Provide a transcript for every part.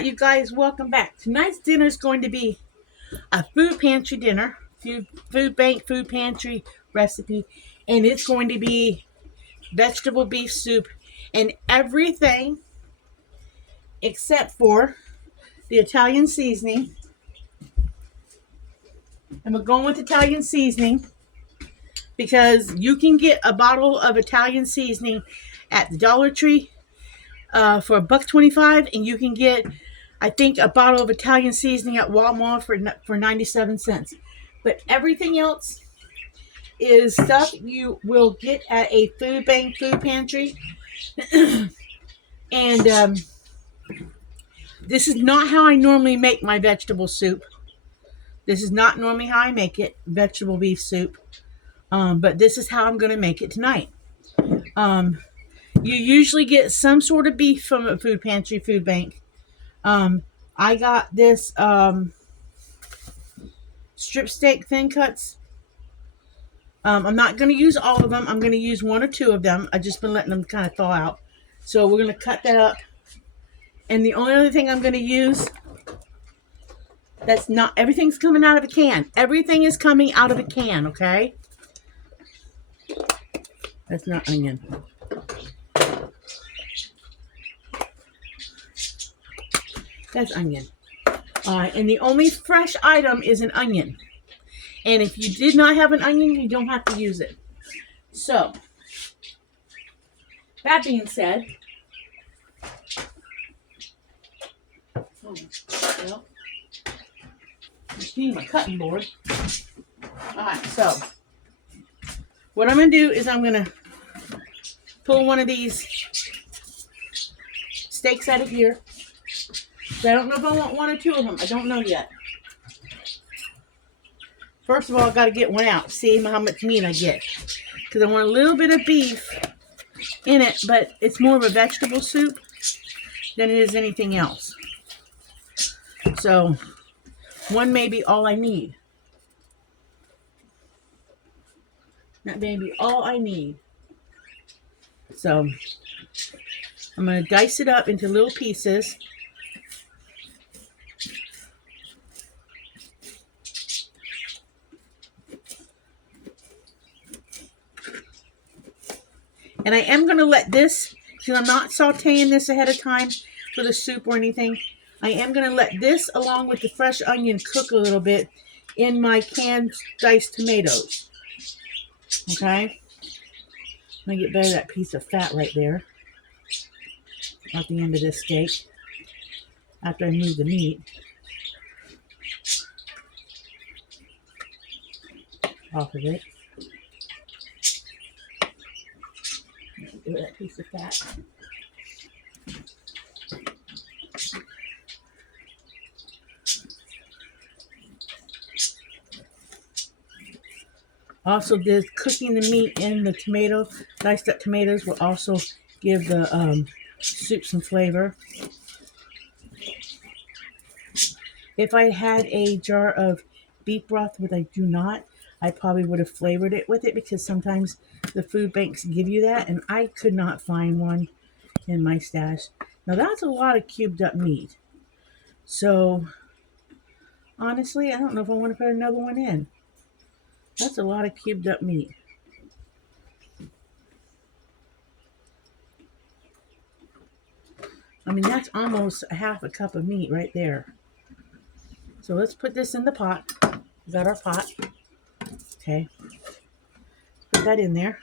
Alright, you guys, welcome back. Tonight's dinner is going to be a food pantry dinner. Food bank, food pantry recipe. And it's going to be vegetable beef soup and everything except for the Italian seasoning. And we're going with Italian seasoning because you can get a bottle of Italian seasoning at the Dollar Tree for $1.25, and you can get, I think, a bottle of Italian seasoning at Walmart for 97 cents. But everything else is stuff you will get at a food bank, food pantry. And this is not how I normally make my vegetable soup. This is not normally how I make it, vegetable beef soup. But this is how I'm going to make it tonight. You usually get some sort of beef from a food pantry, food bank. I got this strip steak thin cuts. I'm not going to use all of them. I'm going to use one or two of them. I've just been letting them kind of thaw out. So we're going to cut that up. And the only other thing I'm going to use, everything's coming out of a can. Everything is coming out of a can, okay? That's not onion. That's onion. And the only fresh item is an onion. And if you did not have an onion, you don't have to use it. So, that being said, just need my cutting board. Alright, so, what I'm going to do is I'm going to pull one of these steaks out of here. So I don't know if I want one or two of them. I don't know yet. First of all, I've got to get one out. See how much meat I get. Because I want a little bit of beef in it, but it's more of a vegetable soup than it is anything else. So, one may be all I need. That may be all I need. So, I'm going to dice it up into little pieces. And I am going to let this, because I'm not sauteing this ahead of time for the soup or anything, I am going to let this, along with the fresh onion, cook a little bit in my canned diced tomatoes. Okay? I'm going to get rid of that piece of fat right there at the end of this steak after I move the meat off of it. Get rid of that piece of fat. Also, this cooking the meat in the tomato, diced up tomatoes, will also give the soup some flavor. If I had a jar of beef broth, which I do not, I probably would have flavored it with it, because sometimes the food banks give you that, and I could not find one in my stash. Now, that's a lot of cubed up meat. So, honestly, I don't know if I want to put another one in. That's a lot of cubed up meat. I mean, that's almost a half a cup of meat right there. So let's put this in the pot. We got our pot. Okay. Put that in there.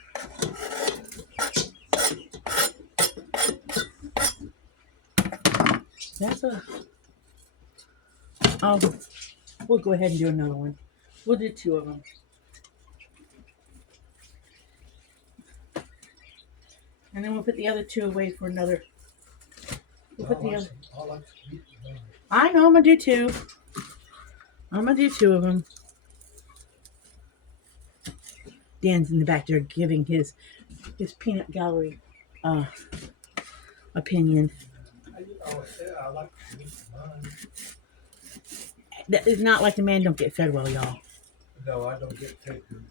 We'll go ahead and do another one. We'll do two of them. And then we'll put the other two away for another. We'll put the other. I know, I'm going to do two. I'm going to do two of them. Dan's in the back there giving his peanut gallery opinion. That is not like the man don't get fed well, y'all. No, I don't get fed good.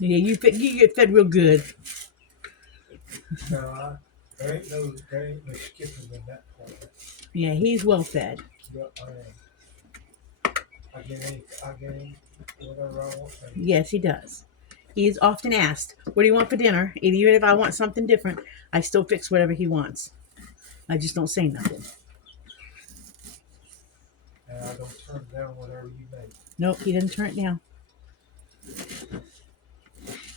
Yeah, you get fed real good. No, there ain't no skipping in that part. Yeah, he's well fed. Yeah, I am. I get any, whatever I want. Yes, he does. He is often asked, what do you want for dinner? And even if I want something different, I still fix whatever he wants. I just don't say nothing. And I don't turn down whatever you make. Nope, he doesn't turn it down.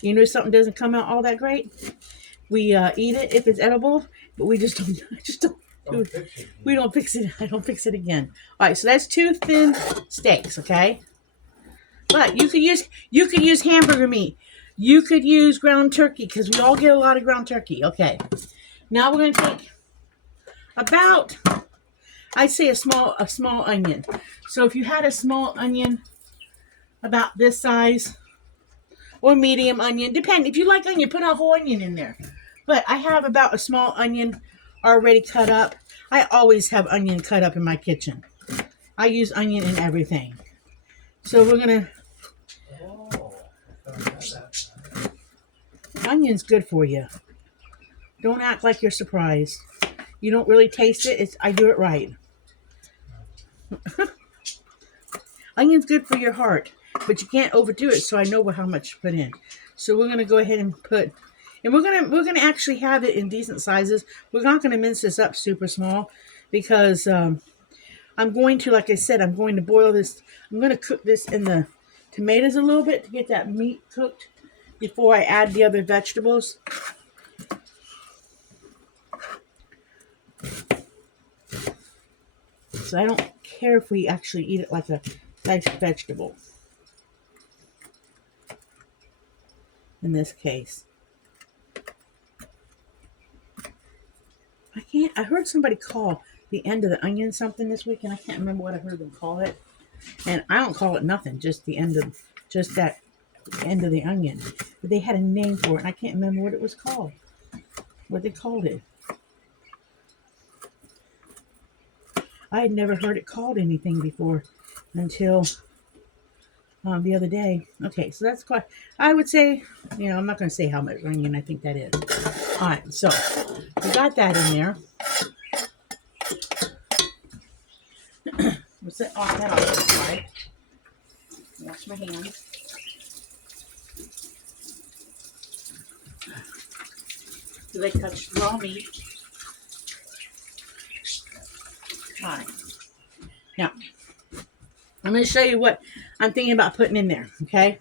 You know, something doesn't come out all that great, we eat it if it's edible, but we just don't. Don't fix it. We don't fix it. I don't fix it again. All right, so that's 2 thin steaks, okay? But you could use hamburger meat. You could use ground turkey because we all get a lot of ground turkey. Okay. Now we're gonna take about, I'd say a small onion. So if you had a small onion about this size, or medium onion, depend. If you like onion, put a whole onion in there. But I have about a small onion already cut up. I always have onion cut up in my kitchen. I use onion in everything. So we're gonna. Oh, Onion's good for you. Don't act like you're surprised. You don't really taste it. I do it right. Onion's good for your heart, but you can't overdo it. So I know how much to put in. So we're gonna go ahead and put, and we're gonna actually have it in decent sizes. We're not gonna mince this up super small because I'm going to, like I said, I'm going to boil this. I'm gonna cook this in the tomatoes a little bit to get that meat cooked before I add the other vegetables. So I don't care if we actually eat it like a nice vegetable. In this case. I heard somebody call the end of the onion something this week, and I can't remember what I heard them call it. And I don't call it nothing, just the end of, just that end of the onion. But they had a name for it, and I can't remember what it was called. What they called it. I had never heard it called anything before until the other day. Okay, so that's quite, I would say, you know, I'm not going to say how much onion I think that is. All right, so we got that in there. We'll set that off to the side. Wash my hands. Do they touch raw meat? All right. Now, I'm going to show you what I'm thinking about putting in there, okay?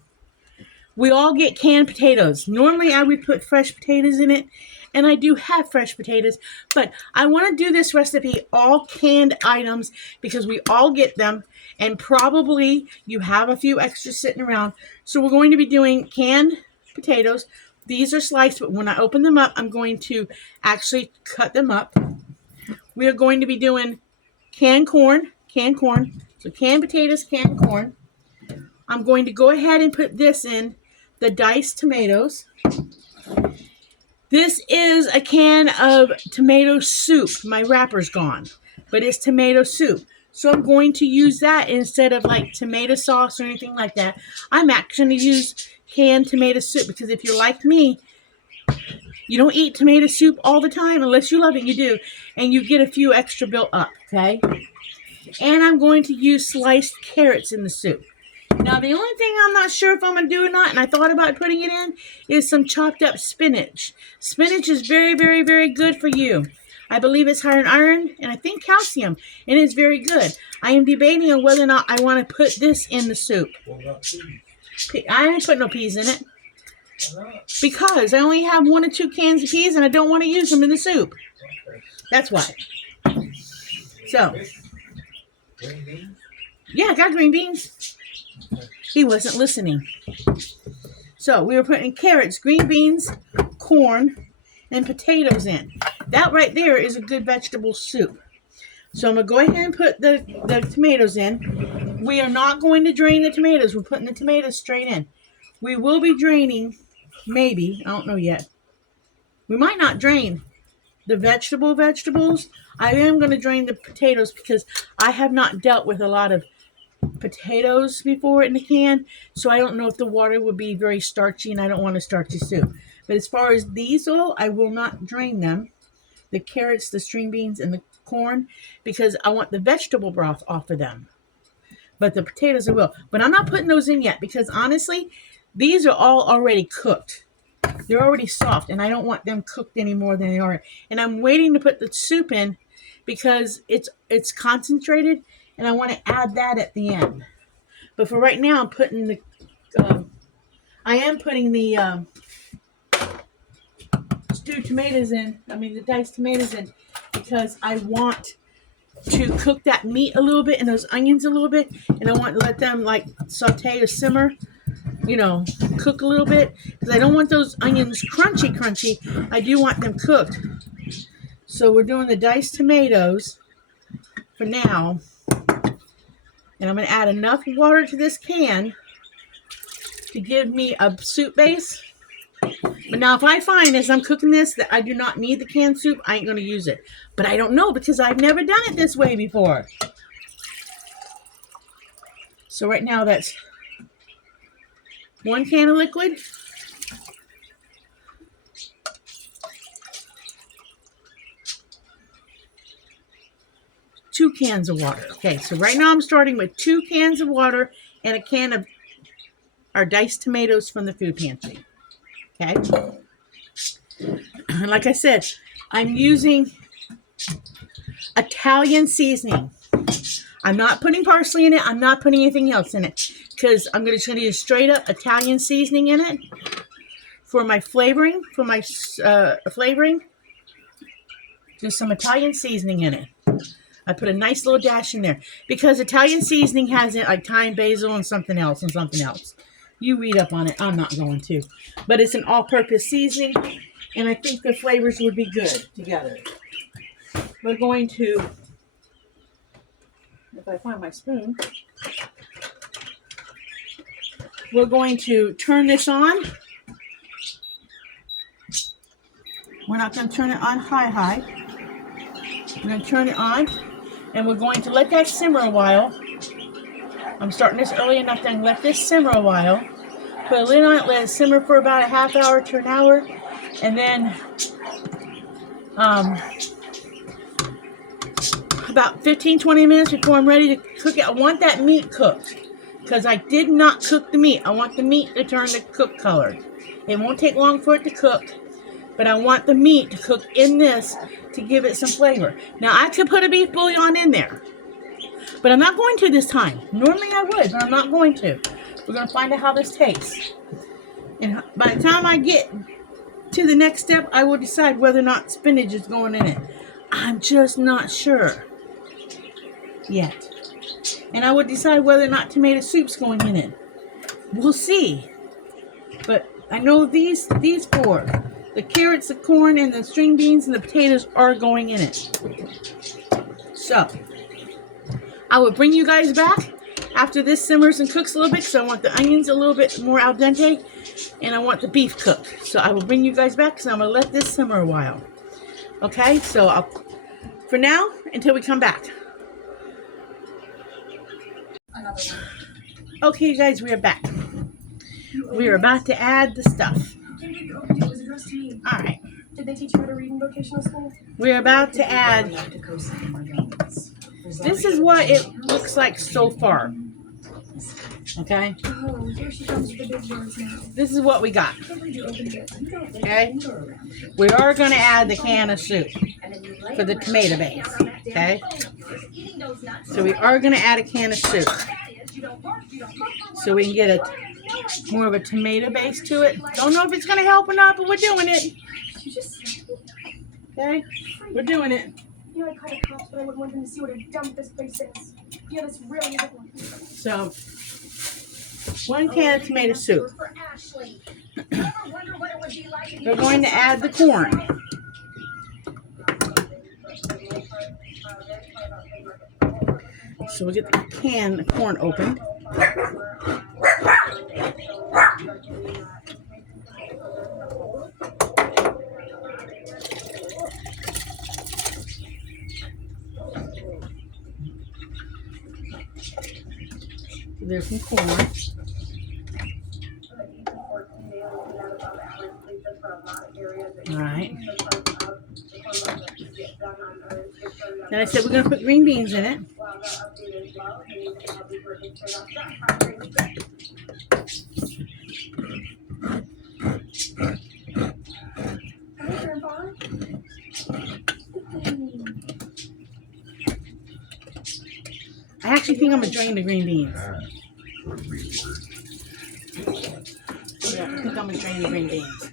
We all get canned potatoes. Normally, I would put fresh potatoes in it, and I do have fresh potatoes, but I want to do this recipe all canned items because we all get them, and probably you have a few extras sitting around. So we're going to be doing canned potatoes. These are sliced, but when I open them up, I'm going to actually cut them up. We are going to be doing canned corn. So canned potatoes, canned corn. I'm going to go ahead and put this in the diced tomatoes. This is a can of tomato soup. My wrapper's gone, but it's tomato soup. So I'm going to use that instead of like tomato sauce or anything like that. I'm actually going to use canned tomato soup because if you're like me, you don't eat tomato soup all the time unless you love it. You do, and you get a few extra built up, okay? And I'm going to use sliced carrots in the soup. Now, the only thing I'm not sure if I'm going to do or not, and I thought about putting it in, is some chopped up spinach. Spinach is very, very, very good for you. I believe it's higher in iron and I think calcium, and it's very good. I am debating on whether or not I want to put this in the soup. What about peas? I ain't put no peas in it Why not? because I only have 1 or 2 cans of peas, and I don't want to use them in the soup. Okay. That's why. So, Green beans? yeah, I got green beans. He wasn't listening. So we were putting carrots, green beans, corn, and potatoes in. That right there is a good vegetable soup. So I'm going to go ahead and put the tomatoes in. We are not going to drain the tomatoes. We're putting the tomatoes straight in. We will be draining, maybe, I don't know yet. We might not drain the vegetables. I am going to drain the potatoes because I have not dealt with a lot of potatoes before in the can, so I don't know if the water would be very starchy, and I don't want a starchy soup. But as far as these go, I will not drain them. The carrots, the string beans, and corn because I want the vegetable broth off of them. But the potatoes I will. But I'm not putting those in yet because honestly, these are all already cooked. They're already soft and I don't want them cooked any more than they are. And I'm waiting to put the soup in because it's concentrated and I want to add that at the end. But for right now, I'm putting the stewed tomatoes in. The diced tomatoes in because I want to cook that meat a little bit and those onions a little bit, and I want to let them like saute or simmer, cook a little bit because I don't want those onions crunchy. I do want them cooked. So we're doing the diced tomatoes for now, and I'm going to add enough water to this can to give me a soup base. But now if I find as I'm cooking this that I do not need the canned soup, I ain't going to use it. But I don't know because I've never done it this way before. So right now that's 1 can of liquid. Two cans of water. Okay, so right now I'm starting with 2 cans of water and a can of our diced tomatoes from the food pantry. Okay. And like I said, I'm using Italian seasoning. I'm not putting parsley in it. I'm not putting anything else in it because I'm just going to use straight up Italian seasoning in it for my flavoring. Just some Italian seasoning in it. I put a nice little dash in there because Italian seasoning has it like thyme, basil, and something else. You read up on it. I'm not going to. But it's an all-purpose seasoning, and I think the flavors would be good together. We're going to, if I find my spoon, we're going to turn this on. We're not going to turn it on high. We're going to turn it on, and we're going to let that simmer a while. I'm starting this early enough that I can let this simmer a while. Put a lid on it, let it simmer for about a half hour to an hour, and then about 15-20 minutes before I'm ready to cook it. I want that meat cooked because I did not cook the meat. I want the meat to turn the cook color. It won't take long for it to cook, but I want the meat to cook in this to give it some flavor. Now I could put a beef bouillon in there, but I'm not going to this time. Normally I would, but I'm not going to. We're going to find out how this tastes. And by the time I get to the next step, I will decide whether or not spinach is going in it. I'm just not sure yet. And I would decide whether or not tomato soup's going in it. We'll see. But I know these 4, the carrots, the corn, and the string beans, and the potatoes are going in it. So, I will bring you guys back after this simmers and cooks a little bit because I want the onions a little bit more al dente and I want the beef cooked. So I will bring you guys back because I'm going to let this simmer a while. Okay, so for now, until we come back. Okay, you guys, we are back. We are about to add the stuff. All right. Did they teach you how to read in vocational school? We're about to add. This is what it looks like so far. Okay? Oh, here she comes with the big words now. This is what we got. Okay? We are going to add the can of soup for the tomato base. Okay? So we are going to add a can of soup. So we can get more of a tomato base to it. Don't know if it's going to help or not, but we're doing it. Okay? We're doing it. You know, I called the cops, but I wouldn't want them to see what a dump this place is. Yeah, this really isn't one. So, 1 can of tomato soup. We're going to add the corn. So we get the can of corn opened. There's some corn. All right. Then I said we're going to put green beans in it. Hi, Grandpa. I actually think I'm going to drain the green beans. Yeah, I think I'm going to drain the green beans.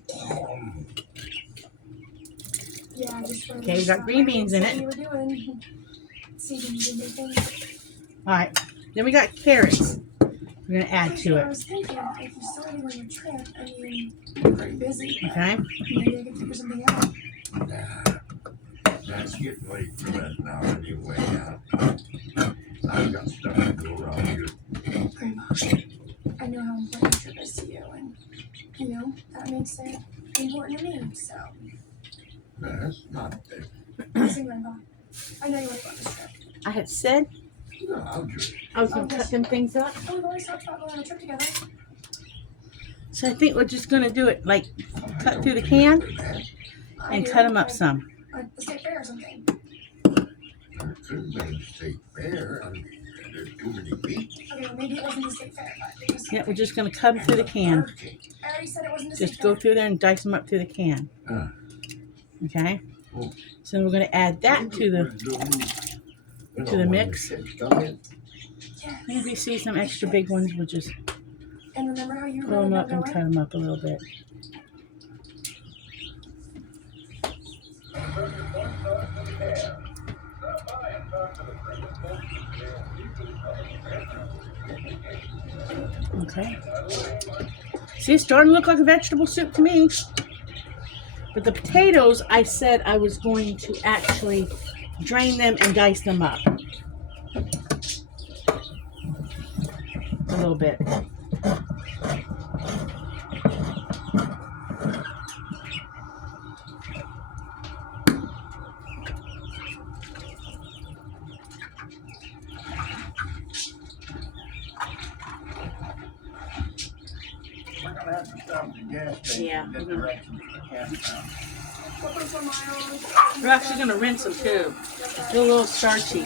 Yeah, I just Okay, we got green beans in it. You were doing. See, you did big things. All right, then we got carrots. We're going to add to I it. was thinking, if you started on your trip, I mean, pretty busy. Okay. Maybe I could figure something out. That's getting late for that now anyway. I've got stuff to do around here. Grandpa, I know how important your trip is to you, and, you know, that makes it important to me, so. That's not it. Listen, Grandpa, I know you want to go on this trip. I had said No, I'll just. I was going to cut them things up. Oh, we've always talked about going on a trip together. So I think we're just going to do it like cut through the can and cut them up some. Like the state fair or something. There could be a state fair. I mean, there's too many people. Okay, well, maybe it wasn't the state fair, but it was Yeah, we're just going to cut them through the can. I already said it wasn't the state Just go fair. through there and dice them up through the can. Okay. So we're going to add that to the mix. Yes. If we see some extra big ones, we'll just And remember how you pull them up and going? cut them up a little bit. Okay. See, it's starting to look like a vegetable soup to me. But the potatoes, I said I was going to actually drain them and dice them up. A little bit. We're gonna have to stop at the gas station. Yeah. and get directions for gas pound. 4.4 miles. We're actually going to rinse them too. They're a little starchy.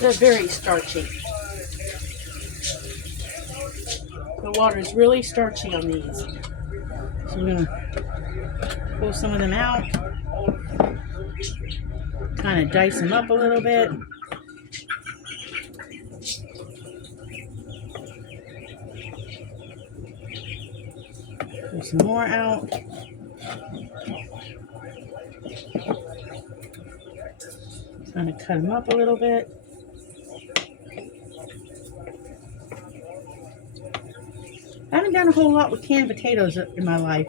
They're very starchy. The water is really starchy on these. So we're going to pull some of them out. Kind of dice them up a little bit. Pull some more out. Kind of cut them up a little bit. I haven't done a whole lot with canned potatoes in my life.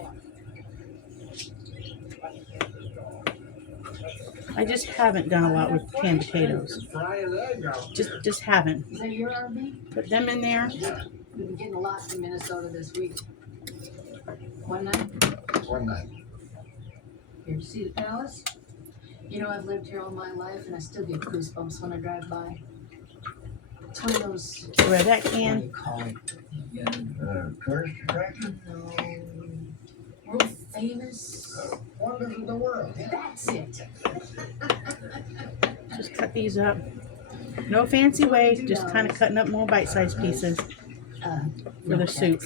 I just haven't done a lot with canned potatoes. Fry an egg out there. Just haven't. Is that your RV? Put them in there. We've been getting a lot from Minnesota this week. One night, One night. here to see the palace. You know, I've lived here all my life and I still get goosebumps when I drive by. It's one of those, Grab that what do can. you call it? Tourist attraction? World famous. Wonders of the world. That's it. Just cut these up. No fancy way. Just kind of cutting up more bite-sized pieces for the soup.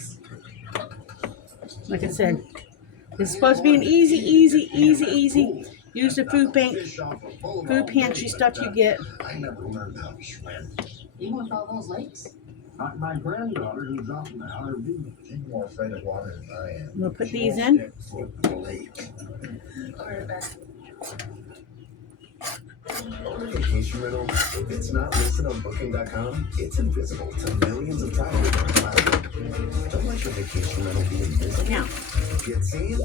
Like I said, it's supposed to be an easy. Use the food pantry stuff you get. I never learned how to swim. Even with all those lakes? My granddaughter who's out in the RV, she's more afraid of water than I am. We'll put these in. Foot in the lake. I'll be right back. Your vacation rental, if it's not listed on Booking.com, it's invisible to millions of travelers on the platform. Don't let your vacation rental be invisible. Now, Get seen?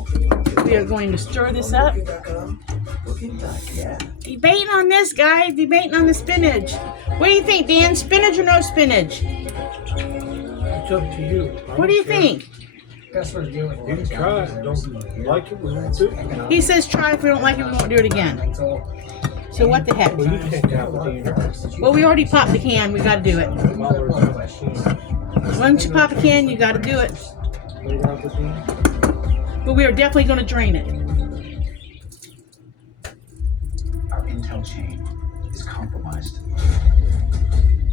we are going to stir this up. Booking.com. Booking.yeah. Debating on this, guys. Debating on the spinach. What do you think, Dan? Spinach or no spinach? It's up to you. What do you think? That's what you're doing. You can try it. Don't like it, we won't do it. He says try. If we don't like it, we won't do it again. So what the heck? Well, you can't have the Well, we already popped the can. We got to do it. Once you pop a can, you got to do it. but we are definitely going to drain it. Our intel chain is compromised.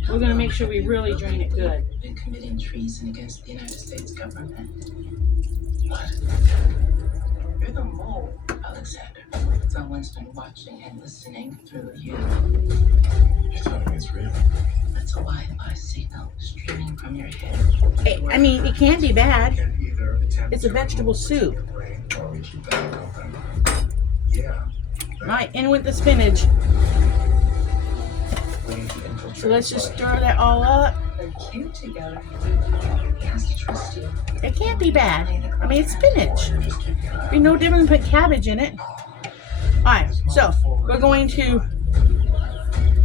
We're going to make sure we really drain it good. Been committing treason against the United States government. What? You're the mole, Alexander. Someone's been watching and listening through you. You're telling me it's real? That's a Wi-Fi signal streaming from your head. I mean, it can't be bad. Can either attempt It's a to vegetable remove soup. your brain, Or we keep that open. yeah. All right, in with the spinach. We need to infiltrate So let's the just flesh. stir that all up. They're cute together. Has to trust you. It can't be bad. I mean, it's spinach. Or just keep an eye Be no different than put cabbage in it. All right, so we're going to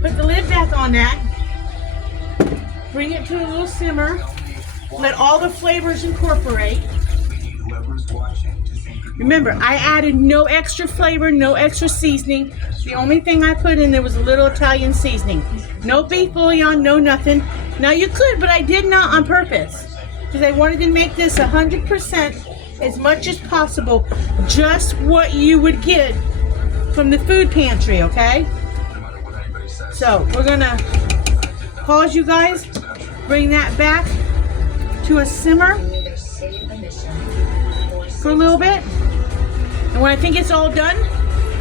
put the lid back on that. Bring it to a little simmer. Let all the flavors incorporate. We need whoever's watching to think that Remember, I added no extra flavor, no extra seasoning. The only thing I put in there was a little Italian seasoning. No beef bouillon, no nothing. Now you could, but I did not on purpose. Because I wanted to make this 100% as much as possible. Just what you would get from the food pantry, okay? no matter what anybody says. So we're gonna pause you guys. Bring that back to a simmer Either save the mission or for a little bit. And when I think it's all done,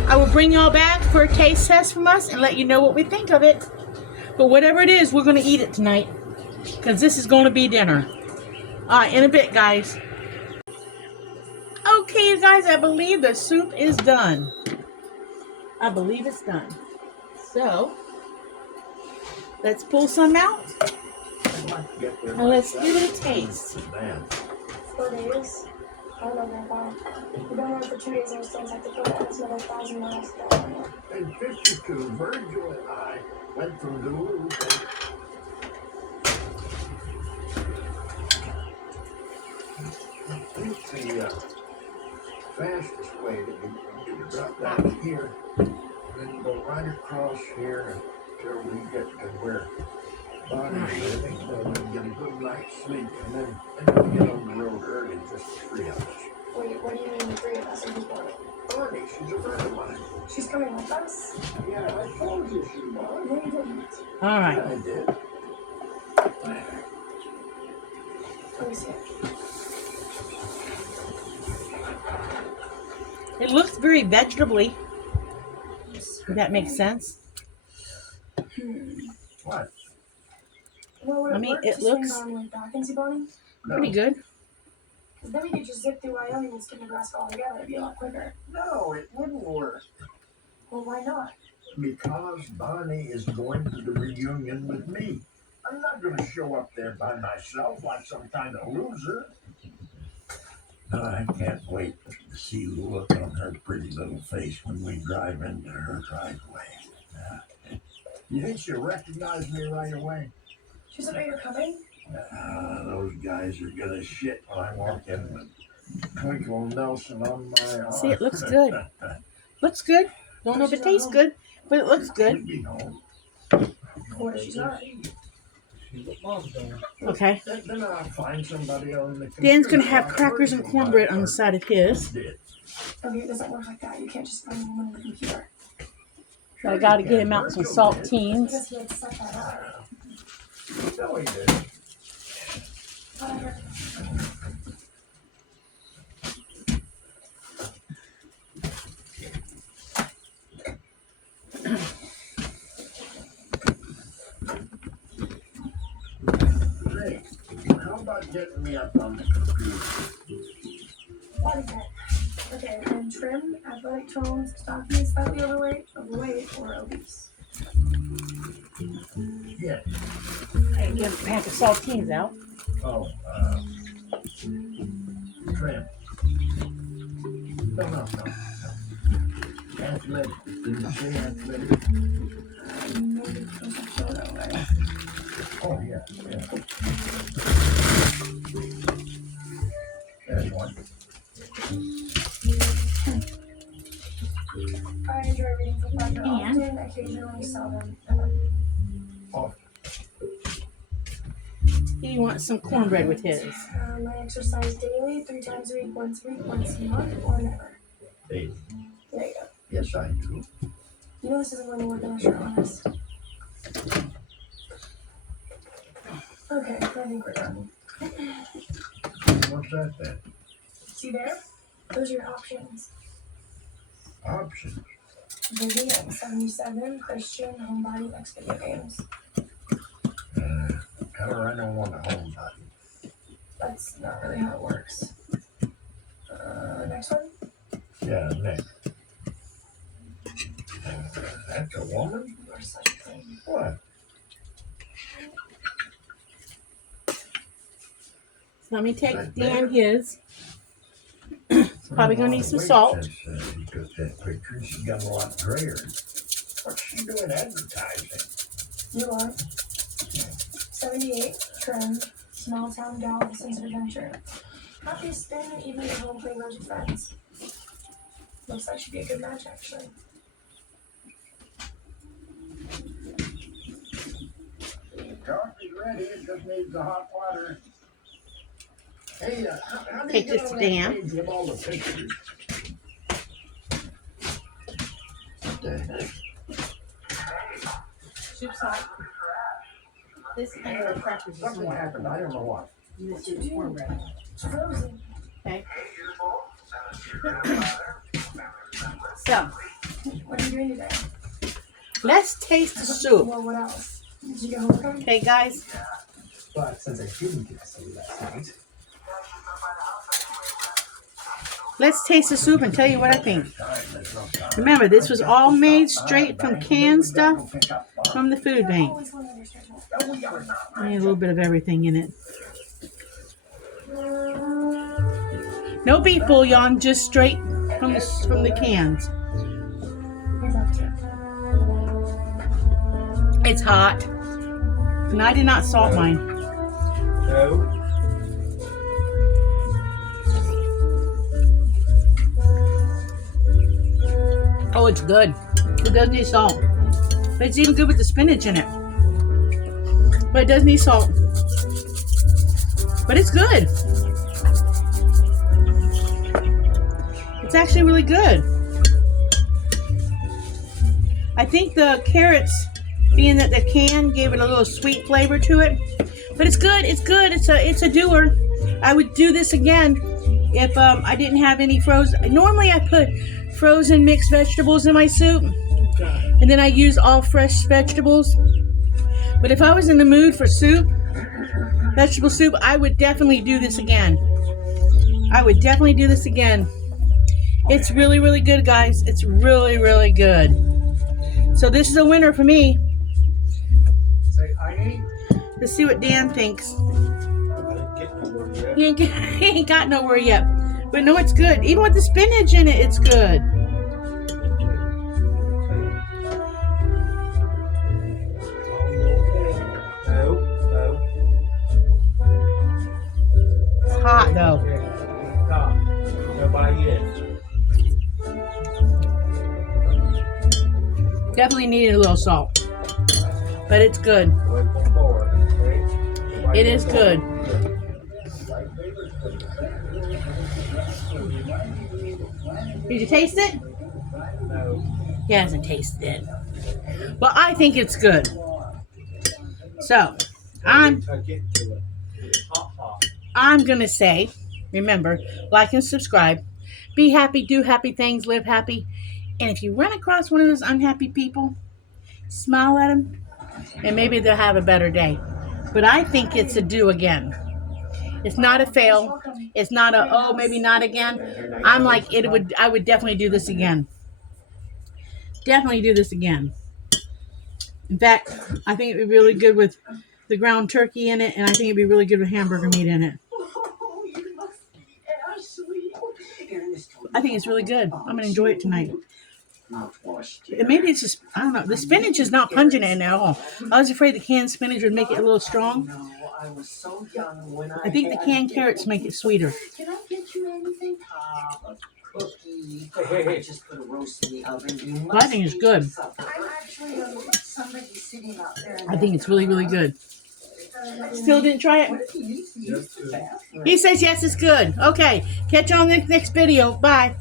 I will bring y'all back for a taste test from us and let you know what we think of it. But whatever it is, we're going to eat it tonight because this is going to be dinner. All right, in a bit, guys. Okay, you guys, I believe the soup is done. I believe it's done. So, let's pull some out and let's give it a taste. Man, 4 days. I don't know, Grandpa. We've been around for 2 days and we still have to go down another 1,000 miles to go. in 52, Virgil and I went from Duluth. I think the fastest way to do drop down here, then you go right across here until we get to where Bonnie's living, so we can get a good night's sleep, and then we get on the road early, just the three of us. Wait, what do you mean the 3 of us are people? Bonnie, she's a friend of mine. She's coming with us? Yeah, I told you she was. No, you didn't. All right. Yeah, I did. Let me see it. It looks very vegetably. If that makes sense. What? Well, would I mean, work it to swing looks- on with Dawkins, Bonnie? No. Pretty good. Because then we could just zip through Wyoming and skip Nebraska altogether. It'd be a lot quicker. No, it wouldn't work. Well, why not? Because Bonnie is going to the reunion with me. I'm not going to show up there by myself like some kind of loser. I can't wait to see the look on her pretty little face when we drive into her driveway. You think she'll recognize me right away? She said, "Oh, you're coming?" Those guys are gonna shit when I walk in with Twinkle Nelson on my arm. See, it looks good. Looks good. Don't know if it tastes good, but it looks good. She'll be home. What if she's not? She's what Mom's doing. Okay. Then I'll find somebody else in the Dan's gonna have crackers and cornbread on the side of his. Okay, it doesn't work like that. You can't just find them on the computer. So I gotta get him out some saltines. Because he had to set that up. No, he didn't. Whatever. Hey, how about getting me up on the computer? What is that? Okay, and trim, athletic tones, stocky, slightly overweight, or obese. Yeah. I can get a pack of saltines out. Oh, trim. No. Athletic. Didn't you say athletic? Maybe there's a photo, right? Oh, yeah. There's one. I enjoy reading for pleasure And? often, occasionally seldom. Oh. He wants some cornbread with his. I exercise daily, 3 times a week, once a month, or never. Hey, There you go. yes, I do. You know this isn't going to work unless you're honest. Okay, I think we're done. What's that then? See there? Those are your options. Options. Veggie at 77, Christian, homebody, next video games. Tell her I don't want a homebody. That's not really how it works. Next one? Yeah, next. That's a woman? You are such a thing. What? Let me take Dan his. Probably gonna need some salt. Because that picture, she's got a lot grayer. What's she doing advertising? You are 78, trim, small town gal with a sense of adventure. Happy to spin even at home playing games with friends. Looks like she'd be a good match, actually. Coffee's ready, it just needs the hot water. Hey, how do Take you get this on to that Dan. page with all the pictures? What the heck? Soup's hot. This kind of crackers is Something happened, I don't know what. You just do the cornbread. It's frozen. Okay. So, What are you doing today? let's taste the soup. Well, what else? Did you get home from? Okay, guys. But since I didn't get to see you last night, Let's taste the soup and tell you what I think. Remember, this was all made straight from canned stuff from the food bank. I need a little bit of everything in it. No beef bouillon, just straight from the cans. It's hot, and I did not salt mine. no. Oh, it's good. It does need salt. But it's even good with the spinach in it. But it does need salt. But it's good. It's actually really good. I think the carrots, being that the can gave it a little sweet flavor to it. But it's good. It's good. It's a doer. I would do this again if I didn't have any frozen. Normally I put frozen mixed vegetables in my soup, and then I use all fresh vegetables. But if I was in the mood for soup, vegetable soup, I would definitely do this again. I would definitely do this again. It's really, really good, guys. It's really, really good. So this is a winner for me. Say, I ain't. Let's see what Dan thinks. I didn't get nowhere yet. He ain't got nowhere yet. But no, it's good. Even with the spinach in it, it's good. It's hot though. Definitely needed a little salt. But it's good. It is good. Did you taste it? No. He hasn't tasted it. Well, I think it's good. So, I'm gonna say, remember, like and subscribe. Be happy, do happy things, live happy. And if you run across one of those unhappy people, smile at them, and maybe they'll have a better day. But I think it's a do again. It's not a fail. It's not a, oh, maybe not again. I'm like, I would definitely do this again. Definitely do this again. In fact, I think it'd be really good with the ground turkey in it, and I think it'd be really good with hamburger meat in it. I think it's really good. I'm gonna enjoy it tonight. And maybe it's just, I don't know. The spinach is not pungent in it at all. I was afraid the canned spinach would make it a little strong. I think the canned carrots make it sweeter. Can I get you anything? A cookie. I just put a roast in the oven. But I think it's good. I'm actually somebody sitting out there. I think it's really, really good. Still didn't try it? Yes, good. He says yes, it's good. Okay, catch you on the next video. Bye.